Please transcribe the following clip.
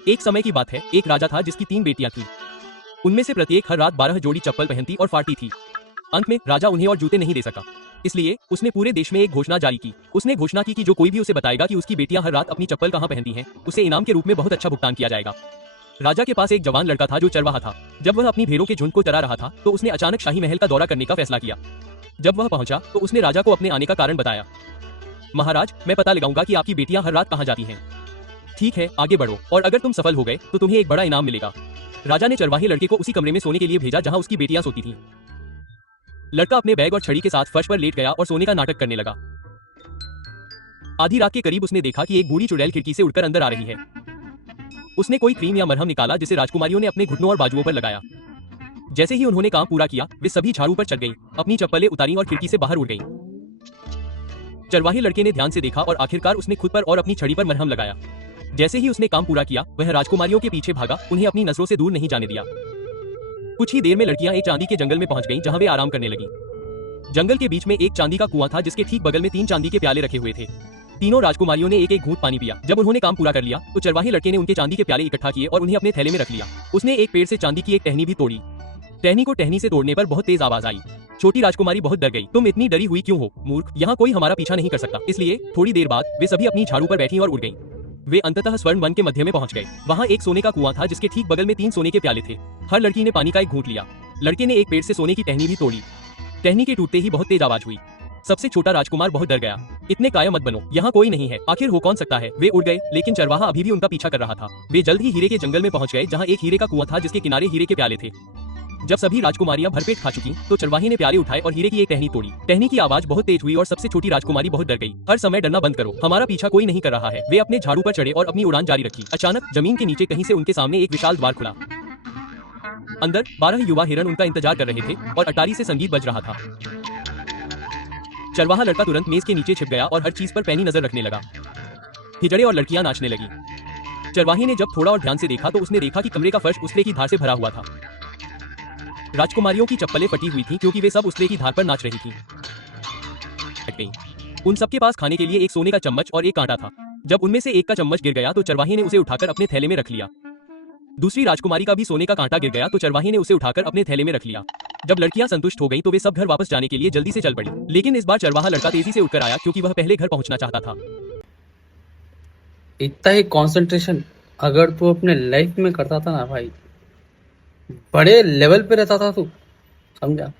एक समय की बात है, एक राजा था जिसकी 3 बेटियां थीं। उनमें से प्रत्येक हर रात 12 जोड़ी चप्पल पहनती और फाड़ती थी। अंत में राजा उन्हें और जूते नहीं दे सका, इसलिए उसने पूरे देश में एक घोषणा जारी की। उसने घोषणा की कि जो कोई भी उसे बताएगा कि उसकी बेटियां हर रात अपनी चप्पल कहां पहनती हैं, उसे इनाम के रूप में बहुत अच्छा भुगतान किया जाएगा। राजा के पास एक जवान लड़का था जो चरवाहा था। जब वह अपनी भेड़ों के झुंड को चरा रहा था तो उसने अचानक शाही महल का दौरा करने का फैसला किया। जब वह पहुंचा तो उसने राजा को अपने आने का कारण बताया। महाराज, मैं पता लगाऊंगा कि आपकी बेटियां हर रात कहां जाती हैं। ठीक है, आगे बढ़ो, और अगर तुम सफल हो गए तो तुम्हें एक बड़ा इनाम मिलेगा। राजा ने चरवाहे लड़के को उसी कमरे में सोने के लिए भेजा जहां उसकी बेटियां सोती थीं। लड़का अपने बैग और छड़ी के साथ फर्श पर लेट गया और सोने का नाटक करने लगा। आधी रात के करीब उसने देखा कि एक बूढ़ी चुड़ैल खिड़की से उड़कर अंदर आ रही है। उसने कोई क्रीम या मरहम निकाला जिसे राजकुमारियों ने अपने घुटनों और बाजुओं पर लगाया। जैसे ही उन्होंने काम पूरा किया, वे सभी झाड़ू पर चढ़ गईं, अपनी चप्पलें उतारीं और खिड़की से बाहर उड़ गईं। चरवाहे लड़के ने ध्यान से देखा और आखिरकार उसने खुद पर और अपनी छड़ी पर मरहम लगाया। जैसे ही उसने काम पूरा किया, वह राजकुमारियों के पीछे भागा, उन्हें अपनी नजरों से दूर नहीं जाने दिया। कुछ ही देर में लड़कियां एक चांदी के जंगल में पहुंच गईं, जहां वे आराम करने लगीं। जंगल के बीच में एक चांदी का कुआं था जिसके ठीक बगल में 3 चांदी के प्याले रखे हुए थे। तीनों राजकुमारियों ने एक एक घूंट पानी पिया। जब उन्होंने काम पूरा कर लिया तो चरवाहे लड़के ने उनके चांदी के प्याले इकट्ठा किए और उन्हें अपने थैले में रख लिया। उसने एक पेड़ से चांदी की एक टहनी भी तोड़ी। टहनी को टहनी से तोड़ने पर बहुत तेज आवाज आई। छोटी राजकुमारी बहुत डर गई। तुम इतनी डरी हुई क्यों हो, मूर्ख? यहाँ कोई हमारा पीछा नहीं कर सकता। इसलिए थोड़ी देर बाद वे सभी अपनी झाड़ू पर बैठी और उड़ गईं। वे अंततः स्वर्ण वन के मध्य में पहुंच गए। वहां एक सोने का कुआं था जिसके ठीक बगल में 3 सोने के प्याले थे। हर लड़की ने पानी का एक घूंट लिया। लड़के ने एक पेड़ से सोने की टहनी भी तोड़ी। टहनी के टूटते ही बहुत तेज आवाज हुई। सबसे छोटा राजकुमार बहुत डर गया। इतने काया मत बनो, यहाँ कोई नहीं है, आखिर हो कौन सकता है? वे उड़ गए, लेकिन चरवाहा अभी भी उनका पीछा कर रहा था। वे जल्द ही हीरे के जंगल में पहुंच गए, जहाँ एक हीरे का कुआं था जिसके किनारे हीरे के प्याले थे। जब सभी राजकुमारियां भरपेट खा चुकी तो चरवाहे ने प्याले उठाए और हीरे की एक टहनी तोड़ी। टहनी की आवाज बहुत तेज हुई और सबसे छोटी राजकुमारी बहुत डर गई। हर समय डरना बंद करो, हमारा पीछा कोई नहीं कर रहा है। वे अपने झाड़ू पर चढ़े और अपनी उड़ान जारी रखी। अचानक जमीन के नीचे कहीं से उनके सामने एक विशाल द्वार खुला। अंदर 12 युवा हिरन उनका इंतजार कर रहे थे और अटारी से संगीत बज रहा था। चरवाहा लड़का तुरंत मेज के नीचे छिप गया और हर चीज पर पैनी नजर रखने लगा। हिजड़े और लड़कियां नाचने लगी। चरवाहे ने जब थोड़ा और ध्यान से देखा तो उसने देखा कि कमरे का फर्श उसले की धार से भरा हुआ था। राजकुमारियों की चप्पलें फटी हुई थीं क्योंकि वे सब उसले की धार पर नाच रही थीं। उन सबके पास खाने के लिए एक सोने का चम्मच और एक कांटा था। जब उनमें से एक का चम्मच गिर गया तो चरवाहे ने उसे उठाकर अपने थैले में रख लिया। दूसरी राजकुमारी का भी सोने का कांटा गिर गया तो चरवाहे ने उसे उठाकर अपने थैले में रख लिया। जब लड़कियां संतुष्ट हो गईं तो वे सब घर वापस जाने के लिए जल्दी से चल पड़ी। लेकिन इस बार चरवाहा लड़का तेजी से उठकर आया क्योंकि वह पहले घर पहुंचना चाहता था। इतना ही कंसंट्रेशन अगर तू अपने लाइफ में करता था ना भाई, बड़े लेवल पे रहता था तू, समझा?